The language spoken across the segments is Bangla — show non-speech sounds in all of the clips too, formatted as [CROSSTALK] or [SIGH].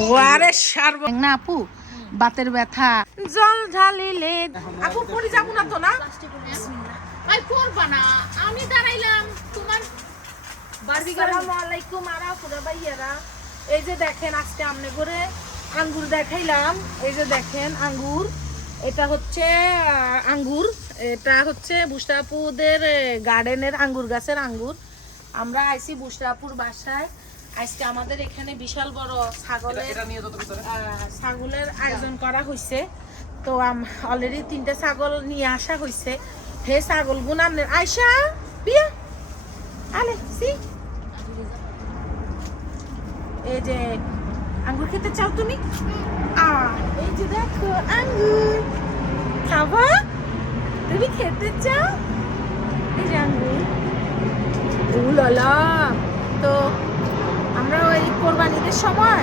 ও আরে সার্ব। না আপু বাতের ব্যথা। জল ঢালিলে আপু পড়ে যাব না তো না? করবা না। আমি দাঁড়াইলাম। তোমার আসসালামু আলাইকুম আরা পুরা ভাইয়ারা। এই যে দেখেন আজকে আমনে করে আঙ্গুর দেখাইলাম। এই যে দেখেন আঙ্গুর। এটা হচ্ছে আঙ্গুর। এটা হচ্ছে বুসরাপুদের গার্ডেনের আঙ্গুর গাছের আঙ্গুর। আমরা আইছি বুসরাপুর বাসায়। আজকে আমাদের এখানে বিশাল বড় ছাগলের ছাগলের আয়োজন করা হয়েছে তো অলরেডি তিনটা ছাগল নিয়ে আসা হয়েছে হে ছাগল গুণ আপনার আয়সা বিয়া আলে সি। এই যে আঙ্গুর খেতে চাও তুমি? আ এই যে দেখো আঙ্গুর। খাবা? তুমি খেতে চাও? এই যে আঙ্গুর। ও লালা তো আমরা ওই কোরবানিদের সময়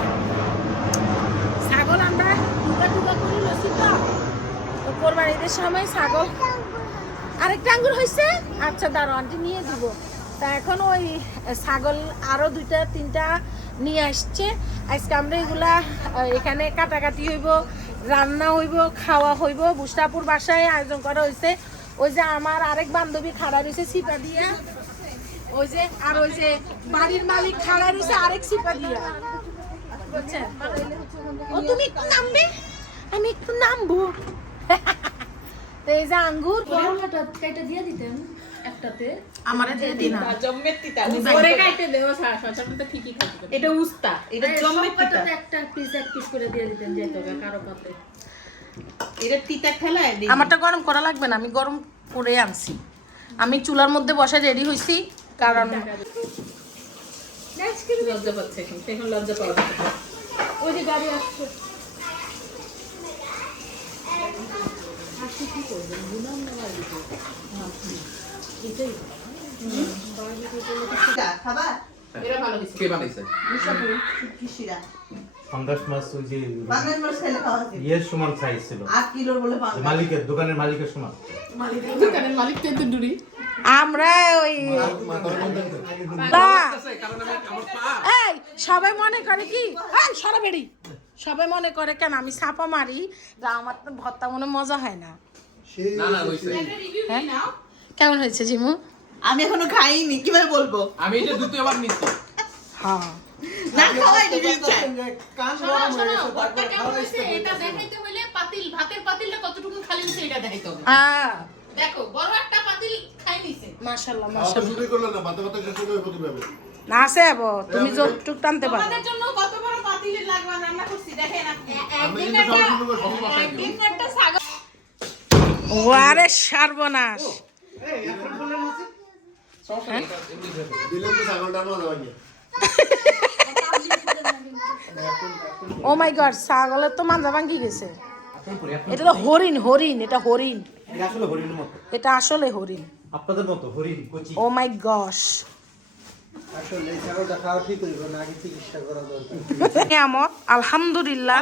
ছাগল আমরা টুকা টুকা করে লসি তো। তো কোরবানিদের সময় ছাগল আরেকটা আঙ্গুর হয়েছে আচ্ছা দাঁড়ো আন্টি নিয়ে দিব। তা এখন ওই ছাগল আরও দুইটা, তিনটা নিয়ে আসছে। আজকে আমরা এগুলা এখানে কাটাকাটি হইব, রান্না হইব, খাওয়া হইব। বুস্তাপুর বাসায় আয়োজন করা হয়েছে ওই যে আমার আরেক বান্ধবী খাড়া রয়েছে সিপা দিয়া। ওই যে আর ওই যে বাড়ির মালিক খাড়া রয়েছে আরেক সিপা দিয়া। বুঝছেন? ও তুমি একটু নামবে? আমি একটু নামবো। এই যে আঙ্গুর। এটা দিয়ে দিতেন একটাতে। আমারে দিয়ে দিন পরে খাইতে দেবো সাথে ঠিকই খাইতে এটা উস্তা এটা জম্মের তিতা। একটা পিস এক পিস করে দিয়ে দিতেন যেতে কারও পাতে। এটা তিতা খেলায় আমারটা গরম করা লাগবে না আমি গরম করে আনছি। আমি চুলার মধ্যে বসে রেডি হয়েছি কারণ লজ্জা পাচ্ছে এখন। এখন লজ্জা পাওয়া যাচ্ছে। ওই যে গাড়ি আসছে। খাবার? এরা ভালো কিছু কে বানাইছে? কিসিরা? পাঙ্গাস মাছ ওই যে বাংলাদেশ মাছ খেলে খাওয়া যায় ইয়ের সমান সাইজ ছিল। কিলোর বলে মালিকের দোকানের মালিকের সমান। দোকানের মালিক তো দূরি। আমরা ওই এই সবাই মনে করে কি? এই সরা বেড়ি। সবাই মনে করে কেন? আমি ছাপা মারি যা আমার তো ভর্তা মনে মজা হয় না। না না হইছে হ্যাঁ? কেমন হয়েছে জিমু? আমি এখনও খাইনি কীভাবে বলব? আমি এটা দ্বিতীয়বার নিচ্ছি। হ্যাঁ। না খাওয়াই দিবি ইচ্ছা শোনো শোনো ভর্তা কেমন হয়েছে? এটা দেখাইতে হইলে পাতিল ভাতের পাতিলটা কতটুকু খালি হয়েছে এটা দেখাইতে হবে দেখো বড় একটা পাতিল খাই নিছে। মাশাআল্লাহ মাশাআল্লাহ। শুরুই করল না শেষ না আছে আবো তুমি যতটুক টানতে পারো। তোমাদের জন্য কত বড় পাতিলের লাগবে রান্না করছি দেখেন আপনি। আমি কিন্তু খাওয়া শুরু করে সব মাথায় একদিন একটা ছাগল ও আরে সর্বনাশ। দিলেন তো ছাগলটা মজা হয় [LAUGHS] ও মাই গড ছাগলের তো মাঞ্জা ভাঙ্গি গেছে। এটা তো হরিণ হরিণ, এটা হরিণ। এটা আসলে হরিণ। আপনাদের মতো হরিণ ও মাই গশ নিয়ামত, আলহামদুলিল্লাহ।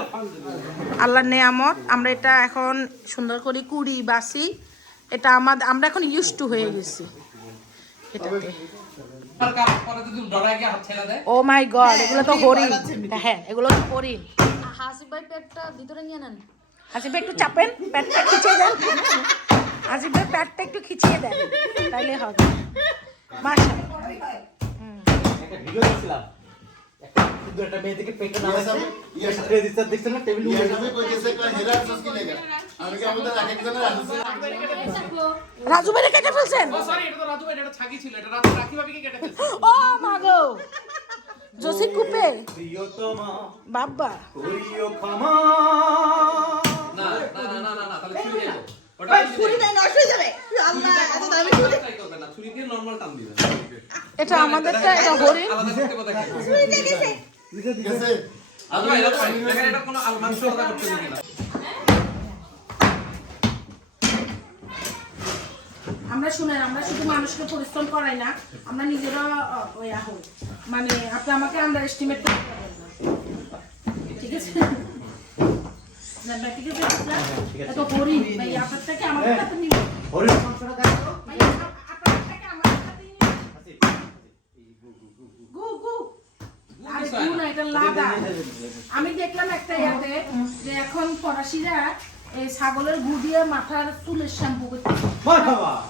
আল্লাহর নিয়ামত, আমরা এটা এখন সুন্দর করে কুড়ি বাসি। এটা আমাদের আমরা এখন ইউজ টু হয়ে গেছি। এটাতে। ও মাই গড এগুলো তো হরিণ। হ্যাঁ এগুলো তো হরিণ। হাসিব ভাই পেটটা ভিতরে নিয়ে নেন। আসিফ ভাই একটু চাপেন পেটটা খিচিয়ে দেন। আসিফ ভাই পেটটা একটু খিচিয়ে দেন তাইলে হবে। মাসা একটা একটা মেয়ে থেকে পেটে নামাইছে। Yes, একটা রেজিস্টার দেখছেন না টেবিল সবে কইতেছে কয় হেরা সস কি লাগা আমি কি আমাদের এক একজনের আছে রাজু ভাই কেটে ফেলছেন? ও সরি এটা তো রাজু ভাই এটা ছাগি ছিল এটা রাজু রাখি ভাবিকে কেটে ফেলছে। ও মাগো! জসি কুপে। প্রিয়তমা। বাবা করিও ক্ষমা। না না না না না না তাহলে ছুরি দেবো ওটা ছুরি নাই নষ্ট হয়ে যাবে। আল্লাহ এত দামি ছুরি ট্রাই করবেন না ছুরি দিয়ে নরমাল টান দিবেন এটা আমাদেরটা এটা হরিণ। আলাদা করতে কথা ছুরি দিয়ে গেছে। ঠিক আছে রাজু ভাই দেখেন এটা কোনো মাংস আলাদা করতে দিবি না। আমরা শুনেন আমরা শুধু মানুষকে পরিশ্রম করাই না আমরা নিজেরা আহ, ওই মানে আপনি আমাকে আন্ডার এস্টিমেট করতে পারবেন না। ঠিক আছে? না, না, ঠিক আছে আপনার এত হরিণ ভাই আপনার থেকে আমাদের কাছে হরিণ মাংসটা দেখো ভাই আপ- আপনার থেকে আমাদের কাছে নিয়ে গু গু আর গু না এটা লাদা আমি যে এখন ফরাসিরা এই ছাগলের গু দিয়ে মাথার চুলের শ্যাম্পু করতে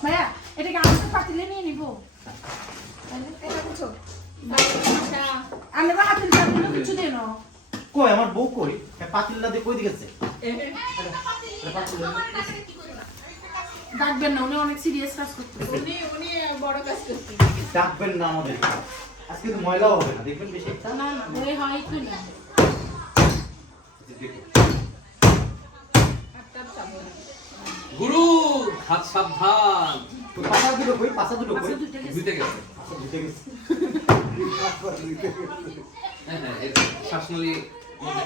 ভাইয়া এটাকে আমাদের পাতিলে নিয়ে নিবো এটা বুঝছ আমি বা হাতের পাতিলে কিছু দেন কই আমার বউ কই পাতিল না দিয়ে কই দিকেছে ডাকবেন না উনি অনেক সিরিয়াস কাজ করতে উনি উনি বড় কাজ করতে ডাকবেন না আমাদের আজকে তো ময়লাও হবে না দেখবেন বেশি না না ওই হয় তো না গুরু হাত সাবধান। পাশা দুটো কই পাশা দুটো কই পাশে গেছে। হ্যাঁ হ্যাঁ এর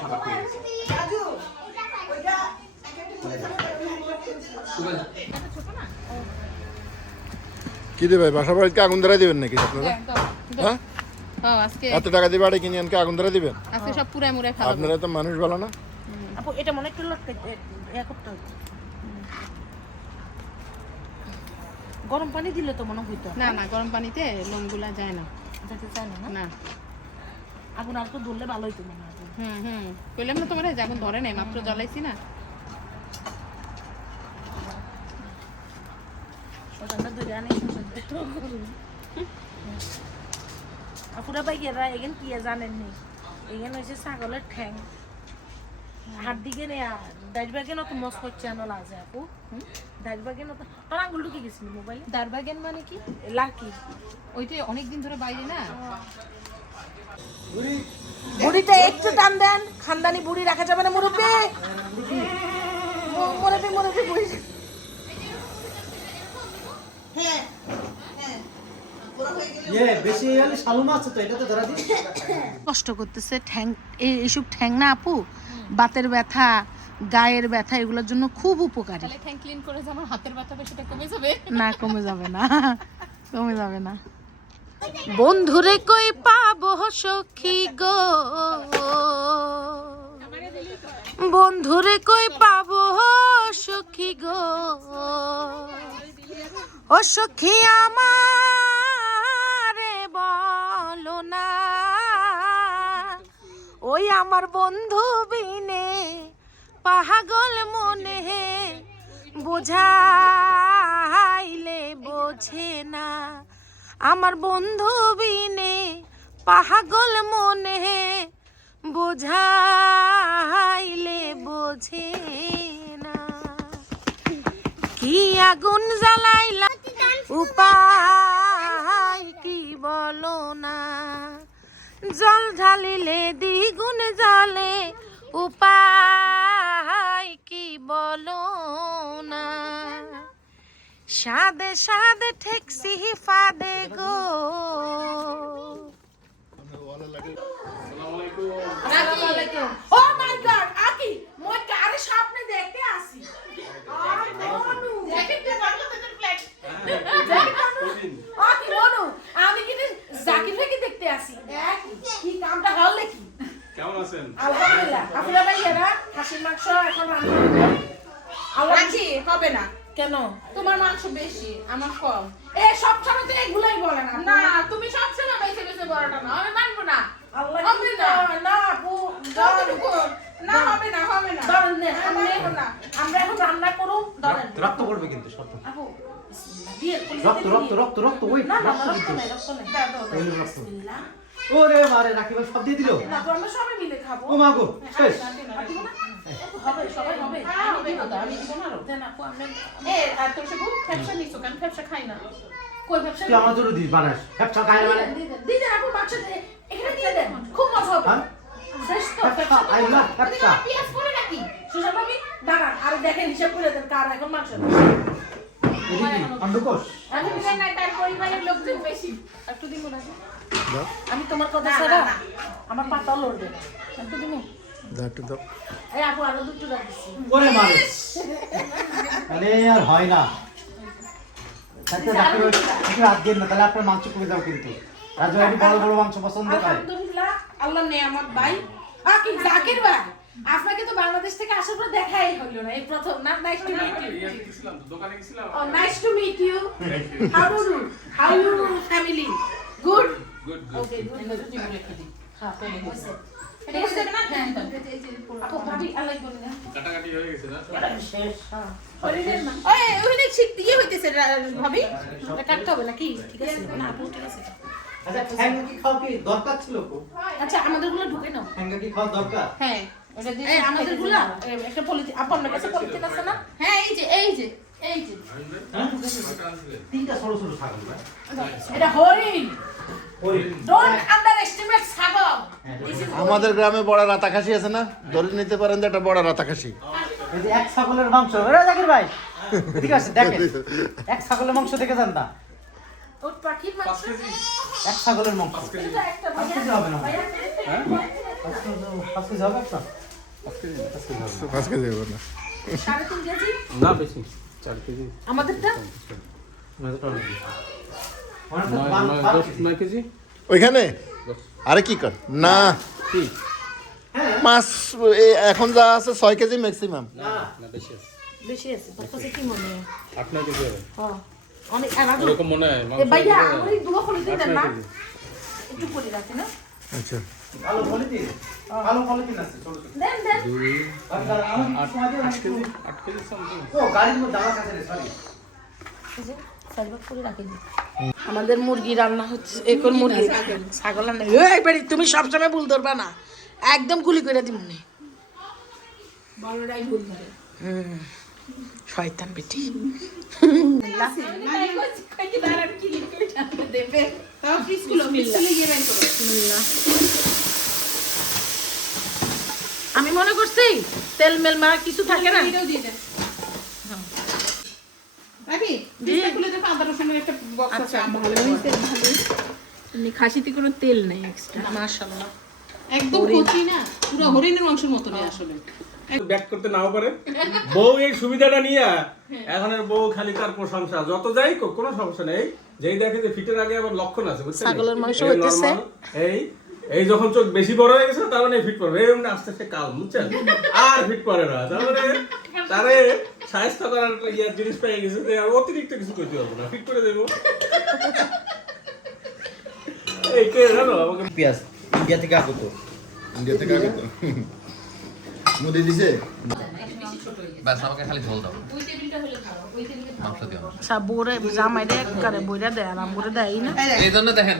খাবার খেয়ে গেছে। শুভ কি দেবে? বাসা বাড়িতে আগুন ধরা দিবেন নাকি আপনারা? হ্যাঁ? এত টাকা দিয়ে বাড়ি কিনে আনকে আগুন ধরা দিবেন? আজকে সব পুরাই মুড়ে খাওয়া আপনারা তো মানুষ ভালো না? আপু এটা মনে একটু লটকে ইয়া করতে হবে। গরম পানি দিলে তো মনে হইতো না না গরম পানিতে লোমগুলা যায় না। যেতে চায় না না? আগুন আর একটু ধরলে ভালো হইতো মনে হয় হুম হুম। কইলাম না তোমার যখন ধরে নাই মাত্র জ্বলাইছি না। ওখানটা ধরে আনি আপুরা ভাই এরা এখান কি জানেন নি? এখানে হয়েছে ছাগলের ঠ্যাং। হাত দিকে নেয়া দাইজবাগে নত মস করছে আনো লাজে আপু। দাইজবাগে নত তোর আঙ্গুল ঢুকে গেছিল মোবাইলে? দারবাগেন মানে কি? লাকি। ওইটা অনেকদিন ধরে বাইরে না? বুড়িটা একটু টান দেন। খানদানি বুড়ি রাখা যাবে না মুরব্বী। ম- মুরব্বী মুরব্বী বুড়ি। হ্যাঁ। কষ্ট করতেছে ঠ্যাং এই এইসব ঠ্যাং না আপু বাতের ব্যথা গায়ের ব্যথা এগুলোর জন্য খুব উপকারী। ঠ্যাং ক্লিন করে আমার হাতের ব্যথা সেটা কমে যাবে? না কমে যাবে না কমে যাবে না। বন্ধুরে কই পাবো সখী গো? বন্ধুরে কই পাবো সখী গো? ও সখী আমারে না। ওই আমার বন্ধু বিনে পাহাগল মনে বোঝাইলে বোঝে না। আমার বন্ধু বিনে পাহাগল মনে বোঝাইলে বোঝে না। কি আগুন জ্বালাইলা, উপায় বলো না। জল ঢালিলে দ্বিগুণ জলে উপায় কি বলো না? সাদে সাদে ঠেকসি ফাদে গো। ও মাই গড আকি মই কারে স্বপ্নে দেখতে আসি। আর মনু দেখতে পারল তোর ফ্ল্যাট আকি মনু আমি কি জাকির থেকে দেখতে আসি? কি কামটা হল নাকি? কেমন আছেন? আলহামদুলিল্লাহ। আপনারা ভাই খাসির মাংস এখন রান্না করবে। আল্লাহ হবে না। কেন? তোমার মাংস বেশি আমার কম। এ সব সময় তো এগুলাই বলে না না তুমি সব সময় বেছে বেছে বড়টা না। আমি মানবো না। আল্লাহ হবে না। না আপু না। হবে না হবে না। ধরেন দেন আমি মানবো না। আমরা এখন রান্না করুন। ধরেন। কিন্তু আপু রক্ত রক্ত রক্ত রক্ত ওই না না রক্ত রক্ত নাই রক্ত নাই ওই রক্ত বিসমিল্লাহ। ওরে মারে রাকিব সব দিয়ে দিল না তো আমরা সবাই মিলে খাব ও মা গো শেষ আর দিব না? হবে সবাই হবে হ্যাঁ, হবে তো, আমি দিব না আরও। দেন আপু আমরা এ আর তোর সে বউ ফ্যাপসা নিছো কেন ফ্যাপসা খাই না কই ব্যবসা তুই আমার জন্য দিস বানাস ব্যবসা খাই মানে দিয়ে দেন আপু মাছ এখানে দিয়ে দেন খুব মজা হবে হ্যাঁ শেষ তো ব্যবসা আই লাভ ব্যবসা পিয়াজ করে নাকি সুশান্ত ভাবি দাঁড়ান আর দেখেন হিসাব করে দেন কার এখন মাংস আমি বুঝলেন না তার পরিবারের লোকজন বেশি। একটু দিব নাকি আমি তোমার কথা ছাড়া আমার পাতা লড়বে না। একটু দিব দাও দাও। এই আপু আরও দুটো রাখছি ওরে মারে। আরে আর হয় না। একটা রাকিব একটু রাত দিন না তাহলে আপনার মাংস কমে যাও কিন্তু। রাজু একটু বড় বড় মাংস পছন্দ করে। আলহামদুলিল্লাহ আল্লাহ নেয়ামত ভাই। জাকির আপনাকে বাংলাদেশ থেকে আসার পর দেখাই হলো না এই প্রথম। না নাইস টু মিট ইউ গেছিলাম দোকানে গেছিলাম। Nice to meet you. How do you? How you family? Good. Good Okay, good. good. হ্যাঁ এটা হয়েছে না হ্যাঁ আপু ভাবি আলাই করি না কাটাকাটি হয়ে গেছে না? শরীরের না? ওই ওখানে শীত দিয়ে হইতেছে ভাবি? কাটতে হবে নাকি? ঠিক আছে। না আপু ঠিক আছে। আচ্ছা ঠ্যাঙ্গা কি খাওয়া কি দরকার ছিল আচ্ছা আমাদেরগুলো ঢুকে নাও। কি খাওয়া দরকার? হ্যাঁ। ওটা দিয়ে আমাদেরগুলা? একটা পলিথিন আপনার কাছে পলিথিন আছে না? হ্যাঁ এই যে এই যে এই যে? তিনটা ছোট ছোট ছাগল এটা হরিণ। ওই ডোন্ট আন্ডার এস্টিমেট ছাগল আমাদের গ্রামে বড় রাতাখাসি আছে না? ধরে নিতে পারেন যে একটা বড় যে এক ছাগলের মাংস। ওরে জাকির ভাই ঠিক আছে দেখেন। এক ছাগলের মাংস দেখে যান না। ওর পাখির মাংস এক ছাগলের মাংস। এটা একটা পাঁচ হবে না। পাঁচ কেজি- হবে না না বেশি চার কেজি আমাদেরটা কেজি। ওইখানে? আরে কি কর? না। মাছ এখন যা আছে ছয় কেজি ম্যাক্সিমাম না না বেশি আছে বেশি আছে তোর কাছে কি মনে হয়? আট নয় কেজি হবে। হ্যাঁ অনেক এরকম মনে হয় ভাইয়া হবে। দুটো পলিথিন আট না। একটু করে রাখি আচ্ছা। ভালো ভালো আছে ছোট ছোট। দেন দেন। আট কেজি আট কেজি সামথিং গাড়ির মধ্যে কাছে সরি। আমাদের মুরগি রান্না হচ্ছে এখন মুরগি ছাগল। রান্না এই বাড়ি তুমি সবসময় ভুল ধরবা না। একদম গুলি করে দিব নে। বড়রাই ভুল ধরে। হুম শয়তান বেটি। [LAUGHS] তাও পিসগুলো পিসগুলো গিয়ে বের করো? আমি মনে করছি তেল মেল মারা কিছু থাকে না। আচ্ছা খাসিতে কোনো তেল নেই এক্সট্রা মাশাআল্লাহ। একদম কচি না পুরো হরিণের মাংসের মতো নেই আসলে। ব্যাক করতে নাও পারে। বউ এই সুবিধাটা নিয়ে এখন বউ খালি তার প্রশংসা। যত যাই কোনো সমস্যা নেই। যেই দেখে যে ফিটের আগে আবার লক্ষণ আছে বুঝছেন ছাগলের মাংস হইতেছে। এই এই যখন চোখ বেশি বড় হয়ে গেছে তার মানে ফিট পড়বে এই আস্তে আস্তে কাল বুঝছেন? আর ফিট পড়ে না। তার মানে তারে স্বাস্থ্য করার ইয়ার জিনিস পেয়ে গেছে যে আর অতিরিক্ত কিছু করতে পারব না। ফিট করে দেবো। এই কে জানো আমাকে পেঁয়াজ ইন্ডিয়া থেকে আগত। ইন্ডিয়া থেকে আগে তো মুদি দিছে? ব্যাস আমাকে খালি ঝোল দাও। ওই টেবিলটা হলে খাও ওই টেবিলে মাংস দিও না। আচ্ছা বোরে জামাই রে করে বইরা দেয় আর দেয় না। এই জন্য দেখেন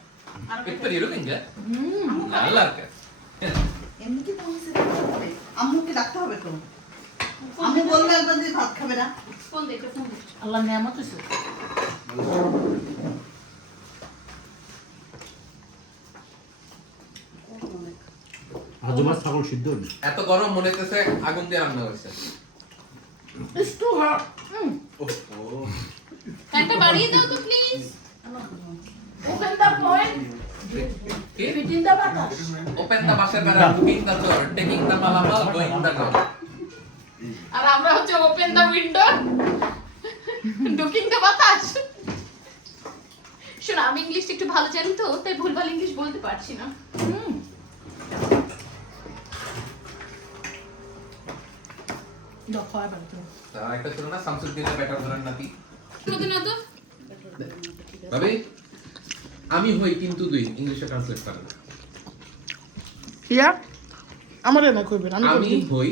இப்படி இருங்க நல்லா இருக்க এমনিতে তো হয়েছে আম্মুকে ডাকতে হবে তো আমি বলব একবার যে ভাত খাবে না ফোন দে ফোন দে আল্লাহ নিয়ামত হয়েছে হাজমার ছাগল সিদ্ধ এত গরম মনে হচ্ছে আগুন দিয়ে রান্না হয়েছে। একটু হট একটা বাড়িয়ে দাও তো প্লিজ বাতাস ওপেন দা বাসের বেড়া booking the door taking the মালামাল গোইং দা ডোর আর আমরা হচ্ছে ওপেন দা উইন্ডো ডুকিং দা বাতাস। শোনো আমি ইংলিশ একটু ভালো জানি তো তাই ভুলভাল ইংলিশ বলতে পারছি না। একটা ছিল না শামসুদ্দিনের ধরেন ভাবি আমি হই কিন্তু দুই ইংলিশে ট্রান্সলেট করেন ইয়া? আমার না কইবেন আমি আমি হই।